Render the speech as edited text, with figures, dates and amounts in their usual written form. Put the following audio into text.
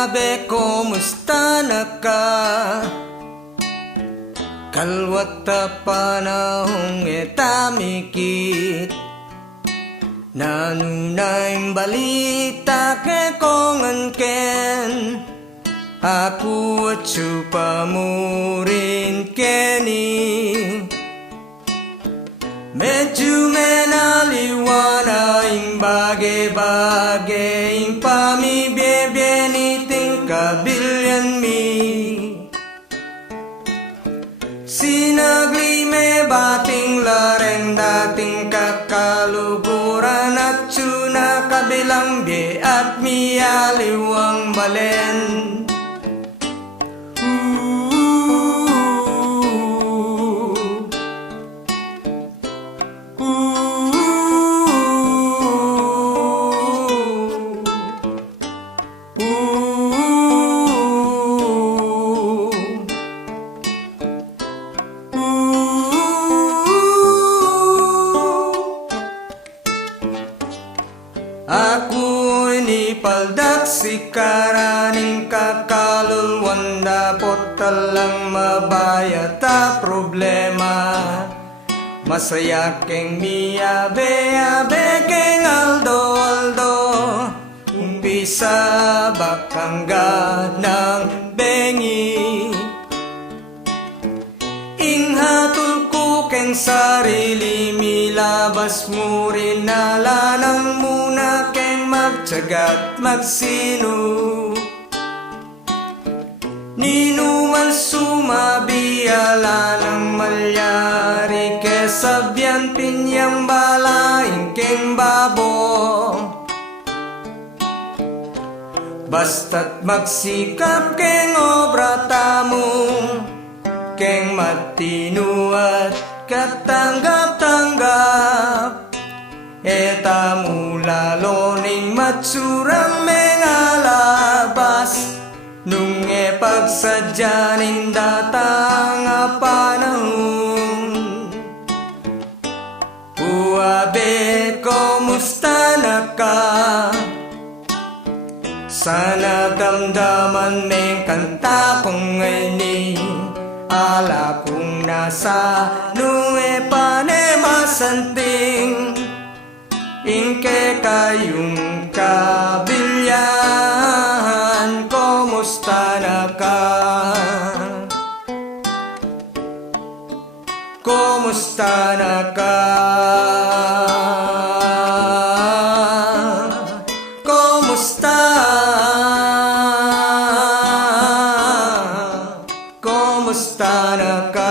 Abe, kumusta na ka? Kalwat ta panahong etamikit Nanunay balita ke kongan ken Aku at supa mo rin keni Medyo menaliwana ing bagay-bagay ing pamibiyebiyeniting kabilyan mi Sinagli me bating lareng dating kakaluburan at suna kabilang biye at miyaliwang balen Ako'y nipaldak si karaning kakalulwan Dapot talang mabayat a problema Masaya keng miyabe-abe keng aldo-aldo Umpisa bakangga ng bengi Inghatul ko keng sarili milabas mo rin Nalanang muna keng magtsagat magsino Ninuman sumabiyala ng malyari Kesabyan pinyang balaing keng babo Basta't magsikap keng obra tamong Keng matino at katanggap-tanggap Eta mula loning matsurang mengalabas Nung epagsadyanin datang a panahon Uabe, kumusta na ka? Sana damdaman meng kanta kong ngayon Ala kung nasa nue panemasanting Ingke kayong kabilyan Kumusta na ka? Kumusta na ka? Kumusta? Kumusta na ka?